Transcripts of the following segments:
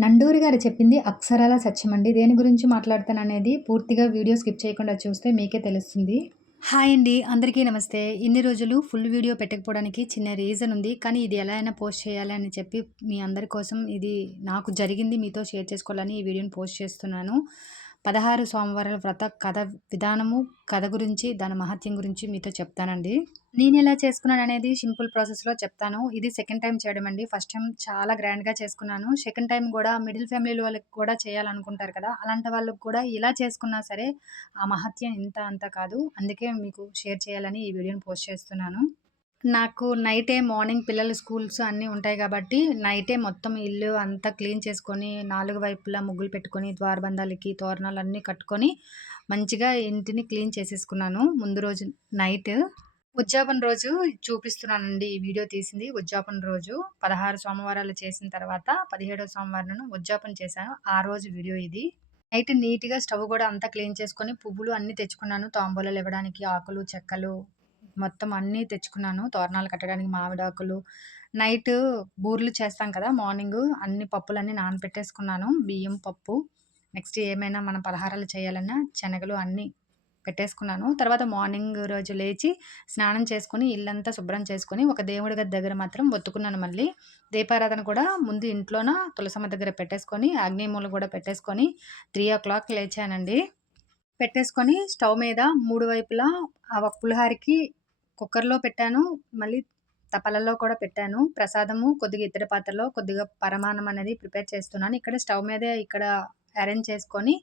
నండూరి గారు చెప్పింది అక్షరాల సత్యమండి. దేని గురించి మాట్లాడుతాననేది పూర్తిగా వీడియో స్కిప్ చేయకుండా చూస్తే మీకే తెలుస్తుంది. హాయ్ అండి. అందరికీ నమస్తే. ఇన్ని రోజులు ఫుల్ వీడియో పెట్టకపోవడానికి చిన్న రీజన్ ఉంది. కానీ ఇది ఎలా అయినా పోస్ట్ చేయాలి అని చెప్పి మీ అందరి కోసం ఇది నాకు జరిగింది మీతో షేర్ చేసుకోవాలని ఈ వీడియోని పోస్ట్ చేస్తున్నాను. 16 సోమవారాల వ్రత కథ విధానము, కథ గురించి, దాని మహత్యం గురించి మీతో చెప్తానండి. నేనెలా చేసుకున్నాననేది సింపుల్ ప్రాసెస్‌లో చెప్తాను. ఇది సెకండ్ టైమ్ చేయడం అండి. ఫస్ట్ టైమ్ చాలా గ్రాండ్‌గా చేసుకున్నాను. సెకండ్ టైమ్ గూడా మిడిల్ ఫ్యామిలీల వాళ్ళకి కూడా చేయాలనుకుంటారు కదా! అలాంటి వాళ్ళకి కూడా ఇలా చేసుకున్నా సరే ఆ మహత్యం ఇంత అంత కాదు. అందుకే మీకు షేర్ చేయాలని ఈ వీడియోని పోస్ట్ చేస్తున్నాను. నాకు నైటే మార్నింగ్ పిల్లల స్కూల్స్ అన్నీ ఉంటాయి గాబట్టి, నైటే మొత్తం ఇల్లు అంతా క్లీన్ చేసుకొని, 4 వైపులా ముగ్గులు పెట్టుకొని, ద్వారబంధాలకి తోరణాలన్నీ కట్టుకొని, మంచిగా ఇంటిని క్లీన్ చేసేసుకున్నాను ముందు రోజు నైట్. ఉద్యాపన రోజు చూపిస్తున్నానండి ఈ వీడియో తీసింది. ఉద్యాపన రోజు 16 సోమవారాలు చేసిన తర్వాత 17వ సోమవారం ఉద్యాపన చేశాను. ఆ రోజు వీడియో ఇది. నైట్ నీట్‌గా స్టవ్ గూడా అంతా క్లీన్ చేసుకొని, పువ్వులు అన్నీ తెచ్చుకున్నాను. తాంబూలాలు ఇవ్వడానికి ఆకులు, చెక్కలు మొత్తం అన్నీ తెచ్చుకున్నాను. తోరణాలు కట్టడానికి మామిడాకులు. నైటు బూరెలు చేస్తాం కదా! మార్నింగు అన్ని పప్పులన్నీ నానబెట్టేసుకున్నాను. బియ్యం, పప్పు, నెక్స్ట్ ఏమైనా మనం పలహారాలు చేయాలన్నా శనగలు అన్నీ పెట్టేసుకున్నాను. తర్వాత మార్నింగ్ రోజు లేచి స్నానం చేసుకొని, ఇల్లంతా శుభ్రం చేసుకొని, ఒక దేవుడి గది దగ్గర మాత్రం ఒత్తుకున్నాను మళ్ళీ. దీపారాధన కూడా ముందు ఇంట్లోన తులసమ్మ దగ్గర పెట్టేసుకొని, ఆగ్నేయమూల కూడా పెట్టేసుకొని 3:00 లేచానండి. పెట్టేసుకొని స్టవ్ మీద 3 వైపులా పులిహోరకి కుక్కర్‌లో పెట్టాను. మళ్ళీ తపలలో కూడా పెట్టాను. ప్రసాదము కొద్దిగా ఇత్తడి పాత్రలో కొద్దిగా పరమాన్నం అనేది ప్రిపేర్ చేస్తున్నాను. ఇక్కడ స్టవ్ మీదే ఇక్కడ అరేంజ్ చేసుకొని,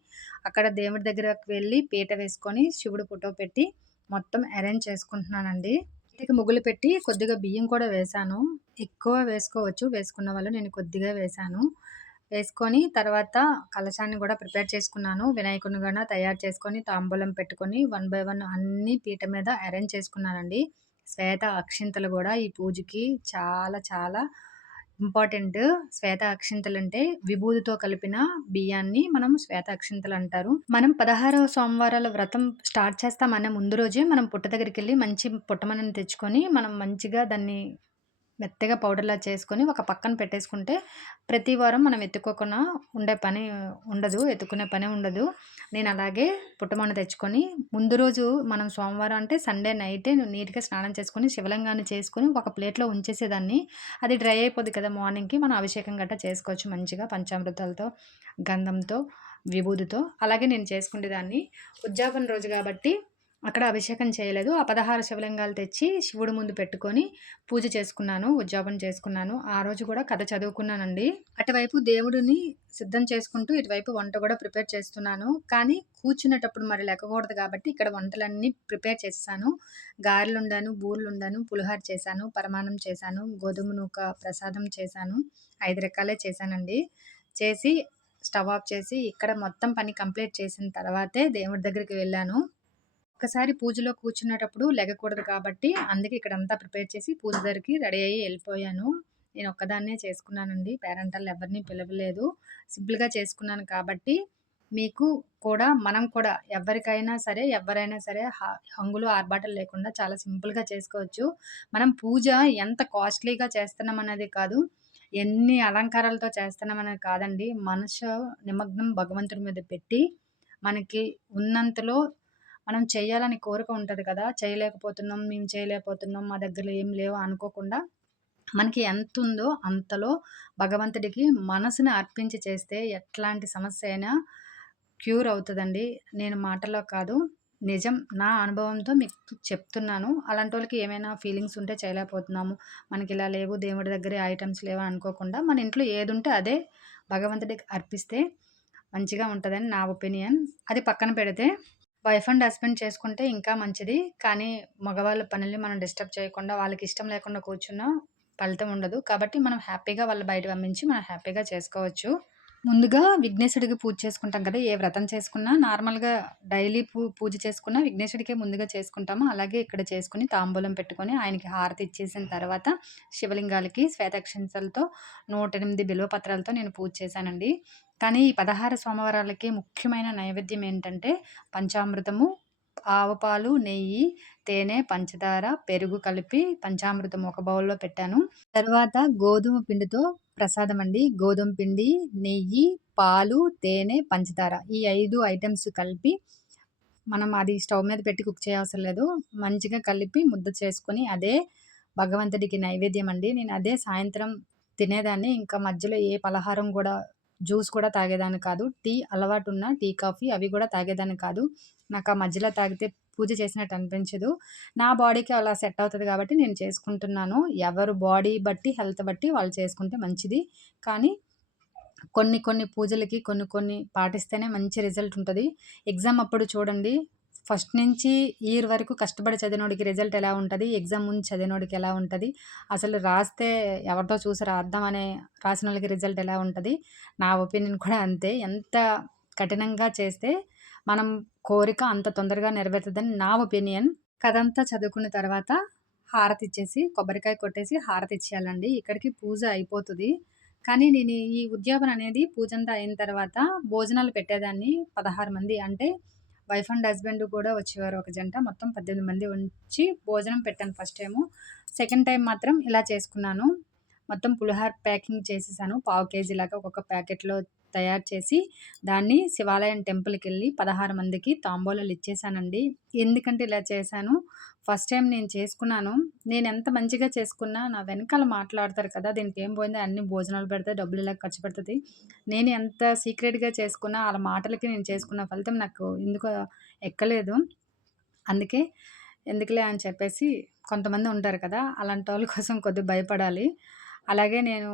అక్కడ దేవుడి దగ్గరకు వెళ్ళి పీట వేసుకొని, శివుడు ఫోటో పెట్టి మొత్తం అరేంజ్ చేసుకుంటున్నానండి. వీటికి ముగ్గులు పెట్టి కొద్దిగా బియ్యం కూడా వేశాను. ఎక్కువ వేసుకోవచ్చు వేసుకున్న వాళ్ళు. నేను కొద్దిగా వేశాను. వేసుకొని తర్వాత కలశాన్ని గూడా ప్రిపేర్ చేసుకున్నాను. వినాయకుడిని గూడా తయారు చేసుకొని, తాంబూలం పెట్టుకొని 1 బై 1 అన్నీ పీట మీద అరేంజ్ చేసుకున్నానండి. శ్వేత అక్షింతలు గూడా ఈ పూజకి చాలా చాలా ఇంపార్టెంట్. శ్వేత అక్షింతలంటే విభూదితో కలిపిన బియ్యాన్ని మనం శ్వేత అక్షింతలంటారు. మనం 16 సోమవారాల వ్రతం స్టార్ట్ చేస్తామనే ముందు రోజే మనం పుట్ట దగ్గరికెళ్ళి మంచి పుట్టమన్నని తెచ్చుకొని, మనం మంచిగా దాన్ని మెత్తగా పౌడర్‌లా చేసుకొని ఒక పక్కన పెట్టేసుకుంటే, ప్రతి వారం మనం ఎత్తుక్కోకుండా ఉండే పని ఉండదు. ఎత్తుకునే పనే ఉండదు. నేను అలాగే పుట్టమన్ను తెచ్చుకొని, ముందు రోజు మనం సోమవారం అంటే సండే నైటే నీట్‌గా స్నానం చేసుకొని, శివలింగాన్ని చేసుకొని ఒక ప్లేట్‌లో ఉంచేసేదాన్ని. అది డ్రై అయిపోద్ది కదా! మార్నింగ్‌కి మనం అభిషేకం గట్టా చేసుకోవచ్చు మంచిగా పంచామృతాలతో, గంధంతో, విభూదితో. అలాగే నేను చేసుకునేదాన్ని. ఉద్యాపన రోజు గాబట్టి అక్కడ అభిషేకం చేయలేదు. ఆ 16 శివలింగాలు తెచ్చి శివుడి ముందు పెట్టుకొని పూజ చేసుకున్నాను. ఉద్యాపన చేసుకున్నాను. ఆ రోజు కూడా కథ చదువుకున్నానండి. అటువైపు దేవుడిని సిద్ధం చేసుకుంటూ, ఇటువైపు వంట కూడా ప్రిపేర్ చేస్తున్నాను. కానీ కూర్చునేటప్పుడు మరి లెగకూడదు కాబట్టి ఇక్కడ వంటలన్నీ ప్రిపేర్ చేసేసాను. గారెలుండాను, బూరెలుండాను, పులిహోర చేశాను, పరమాన్నం చేశాను, గోధుమ నూక ప్రసాదం చేశాను. 5 రకాలే చేశానండి. చేసి స్టవ్ ఆఫ్ చేసి ఇక్కడ మొత్తం పని కంప్లీట్ చేసిన తర్వాతే దేవుడి దగ్గరికి వెళ్ళాను. ఒక్కసారి పూజలో కూర్చునేటప్పుడు లెగకూడదు కాబట్టి, అందుకే ఇక్కడంతా ప్రిపేర్ చేసి పూజ దగ్గరికి రెడీ అయ్యి ఎళ్ళిపోయాను. నేను ఒక్కదాన్నే చేసుకున్నానండి. పేరంటాళ్ళు ఎవరిని పిలవలేదు. సింపుల్‌గా చేసుకున్నాను కాబట్టి, మీకు కూడా మనం కూడా ఎవరికైనా సరే, ఎవ్వరైనా సరే హంగులు, ఆర్భాటాలు లేకుండా చాలా సింపుల్‌గా చేసుకోవచ్చు. మనం పూజ ఎంత కాస్ట్‌లీగా చేస్తున్నామనేది కాదు, ఎన్ని అలంకారాలతో చేస్తున్నామనేది కాదండి. మనసు నిమగ్నం భగవంతుడి మీద పెట్టి, మనకి ఉన్నంతలో మనం చేయాలని కోరిక ఉంటది కదా! చేయలేకపోతున్నాం, మేము చేయలేకపోతున్నాం, మా దగ్గర ఏం లేవు అనుకోకుండా, మనకి ఎంతుందో అంతలో భగవంతుడికి మనసుని అర్పించి చేస్తే ఎట్లాంటి సమస్య అయినా క్యూర్ అవుతదండి. నేను మాటల్లో కాదు, నిజం నా అనుభవంతో మీకు చెప్తున్నాను. అలాంటోళ్ళకి ఏమైనా ఫీలింగ్స్ ఉంటే చేయలేకపోతున్నాము, మనకిలా లేవు, దేవుడి దగ్గర ఐటెమ్స్ లేవు అనుకోకుండా, మన ఇంట్లో ఏదుంటే అదే భగవంతుడికి అర్పిస్తే మంచిగా ఉంటదని నా ఒపీనియన్. అది పక్కన పెడితే వైఫ్ అండ్ హస్బెండ్ చేసుకుంటే ఇంకా మంచిది. కానీ మగవాళ్ళ పనుల్ని మనం డిస్టర్బ్ చేయకుండా, వాళ్ళకిష్టం లేకుండా కూర్చున్నా ఫలితం ఉండదు. కాబట్టి మనం హ్యాపీగా వాళ్ళు బయట పంపించి మనం హ్యాపీగా చేసుకోవచ్చు. ముందుగా విఘ్నేశుడికి పూజ చేసుకుంటాం కదా! ఏ వ్రతం చేసుకున్నా నార్మల్‌గా డైలీ పూజ చేసుకున్నా విఘ్నేశుడికే ముందుగా చేసుకుంటాము. అలాగే ఇక్కడ చేసుకొని తాంబూలం పెట్టుకొని ఆయనకి హారతి ఇచ్చేసిన తర్వాత శివలింగాలకి శ్వేతాక్షింతలతో 108 బిల్వ పత్రాలతో నేను పూజ చేశానండి. కానీ ఈ 16 సోమవారాలకి ముఖ్యమైన నైవేద్యం ఏంటంటే పంచామృతము, ఆవు పాలు, నెయ్యి, తేనె, పంచదార, పెరుగు కలిపి పంచామృతం ఒక బౌల్‌లో పెట్టాను. తరువాత గోధుమ పిండితో ప్రసాదం అండి. గోధుమ పిండి, నెయ్యి, పాలు, తేనె, పంచదార ఈ 5 ఐటెమ్స్ కలిపి మనం అది స్టవ్ మీద పెట్టి కుక్ చేయవసరం లేదు. మంచిగా కలిపి ముద్ద చేసుకొని అదే భగవంతుడికి నైవేద్యం అండి. నేను అదే సాయంత్రం తినేదాన్ని. ఇంకా మధ్యలో ఏ పలహారం గూడా జ్యూస్ కూడా తాగేదాన్ని కాదు. టీ అలవాటున్న టీ, కాఫీ అవి గూడా తాగేదాన్ని కాదు. నాకా మధ్యలో తాగితే పూజ చేసినట్టు అనిపించదు. నా బాడీకి అలా సెట్ అవుతది గాబట్టి నేను చేసుకుంటున్నాను. ఎవరు బాడీ బట్టి, హెల్త్ బట్టి వాళ్ళు చేసుకుంటే మంచిది. కానీ కొన్ని కొన్ని పూజలకి కొన్ని కొన్ని పాటిస్తేనే మంచి రిజల్ట్ ఉంటది. ఎగ్జామ్ అప్పుడు చూడండి, ఫస్ట్ నుంచి ఇయర్ వరకు కష్టపడి చదివినోడికి రిజల్ట్ ఎలా ఉంటది, ఎగ్జామ్ ముందు చదివినోడికి ఎలా ఉంటది, అసలు రాస్తే ఎవరితో చూసి రాద్దాం అనే రాసినోళ్ళకి రిజల్ట్ ఎలా ఉంటది. నా ఒపీనియన్ కూడా అంతే. ఎంత కఠినంగా చేస్తే మనం కోరిక అంత తొందరగా నెరవేరుతదని నా ఒపీనియన్. కథంతా చదువుకున్న తర్వాత హారతిచ్చేసి, కొబ్బరికాయ కొట్టేసి హారతిచ్చేయాలండి. ఇక్కడికి పూజ అయిపోతది. కానీ నేను ఈ ఉద్యాపన అనేది పూజంతా అయిన తర్వాత భోజనాలు పెట్టేదాన్ని. 16 మంది అంటే వైఫ్ అండ్ హస్బెండ్ కూడా వచ్చేవారు ఒక జంట. మొత్తం 18 మంది ఉంచి భోజనం పెట్టాను ఫస్ట్ టైము. సెకండ్ టైమ్ మాత్రం ఇలా చేసుకున్నాను. మొత్తం పులిహోర ప్యాకింగ్ చేసేసాను. పావు కేజీలాగా ఒక్కొక్క ప్యాకెట్‌లో తయారు చేసి, దాన్ని శివాలయం టెంపుల్‌కెళ్ళి 16 మందికి తాంబూలాలు ఇచ్చేసానండి. ఎందుకంటే ఇలా చేశాను, ఫస్ట్ టైమ్ నేను చేసుకున్నాను. నేనెంత మంచిగా చేసుకున్నా నా వెనకాల మాట్లాడతారు కదా! దీనికేం పోయింది అన్ని భోజనాలు పెడితే డబ్బులు ఇలా ఖర్చు పెడతది. నేను ఎంత సీక్రెట్‌గా చేసుకున్నా ఆళ్ళ మాటలకి నేను చేసుకున్న ఫలితం నాకు ఎందుకో ఎక్కలేదు. అందుకే ఎందుకులే అని చెప్పేసి కొంతమంది ఉంటారు కదా! అలాంటోళ్ళ కోసం కొద్దిగా భయపడాలి. అలాగే నేను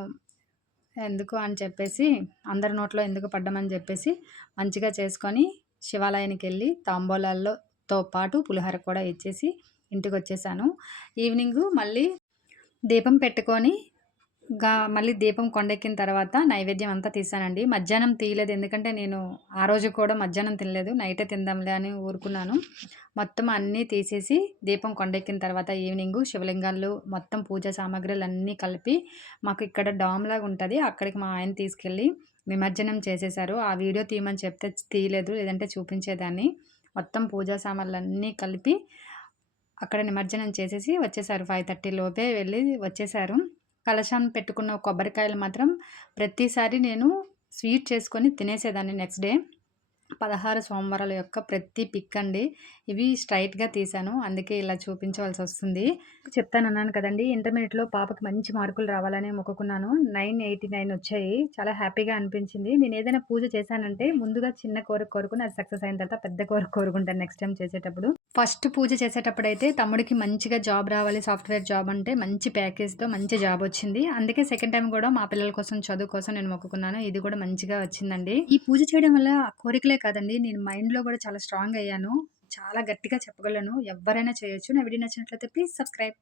ఎందుకు అని చెప్పేసి అందరి నోట్లో ఎందుకు పడ్డమని చెప్పేసి మంచిగా చేసుకొని శివాలయానికెళ్ళి తాంబూలాలతో పాటు పులిహోర కూడా ఇచ్చేసి ఇంటికొచ్చేసాను. ఈవినింగు మళ్ళీ దీపం పెట్టుకొని మళ్ళీ దీపం కొండెక్కిన తర్వాత నైవేద్యం అంతా తీశానండి. మధ్యాహ్నం తీయలేదు. ఎందుకంటే నేను ఆ రోజు కూడా మధ్యాహ్నం తినలేదు. నైటే తిందాంలే అని ఊరుకున్నాను. మొత్తం అన్నీ తీసేసి దీపం కొండెక్కిన తర్వాత ఈవినింగు శివలింగాలు మొత్తం పూజా సామాగ్రులన్నీ కలిపి మాకు ఇక్కడ డామ్‌లాగా ఉంటది. అక్కడికి మా ఆయన తీసుకెళ్ళి నిమజ్జనం చేసేశారు. ఆ వీడియో తీయమని చెప్తే తీయలేదు. లేదంటే చూపించేదాన్ని. మొత్తం పూజా సామాన్లన్నీ కలిపి అక్కడ నిమజ్జనం చేసేసి వచ్చేసారు. 5:30 లోపే వెళ్ళి వచ్చేసారు. కలశం పెట్టుకున్న కొబ్బరికాయలు మాత్రం ప్రతిసారి నేను స్వీట్ చేసుకొని తినేసేదాన్ని నెక్స్ట్ డే. 16 సోమవారాల యొక్క ప్రతి పిక్ అండి. ఇవి స్ట్రెయిట్‌గా తీశాను. అందుకే ఇలా చూపించవలసొస్తుంది. చెప్తానన్నాను కదండీ! ఇంటర్మీడియేట్‌లో పాపకి మంచి మార్కులు రావాలని మొక్కుకున్నాను. 989 వచ్చాయి. చాలా హ్యాపీగా అనిపించింది. నేనేదైనా పూజ చేశానంటే ముందుగా చిన్న కోరిక కోరుకొని అది సక్సెస్ అయిన తర్వాత పెద్ద కోరిక కోరుకుంటాను నెక్స్ట్ టైమ్ చేసేటప్పుడు. ఫస్ట్ పూజ చేసేటప్పుడైతే తమ్ముడికి మంచిగా జాబ్ రావాలి, సాఫ్ట్‌వేర్ జాబ్ అంటే మంచి ప్యాకేజ్‌తో మంచి జాబ్ వచ్చింది. అందుకే సెకండ్ టైమ్ కూడా మా పిల్లల కోసం చదువు కోసం నేను మొక్కుకున్నాను. ఇది కూడా మంచిగా వచ్చిందండి. ఈ పూజ చేయడం వల్ల కోరికలే కాదండి, నేను మైండ్‌లో కూడా చాలా స్ట్రాంగ్ అయ్యాను. చాలా గట్టిగా చెప్పగలను. ఎవ్వరైనా చేయొచ్చు. నా వీడియో నచ్చినట్లయితే ప్లీజ్ సబ్స్క్రైబ్.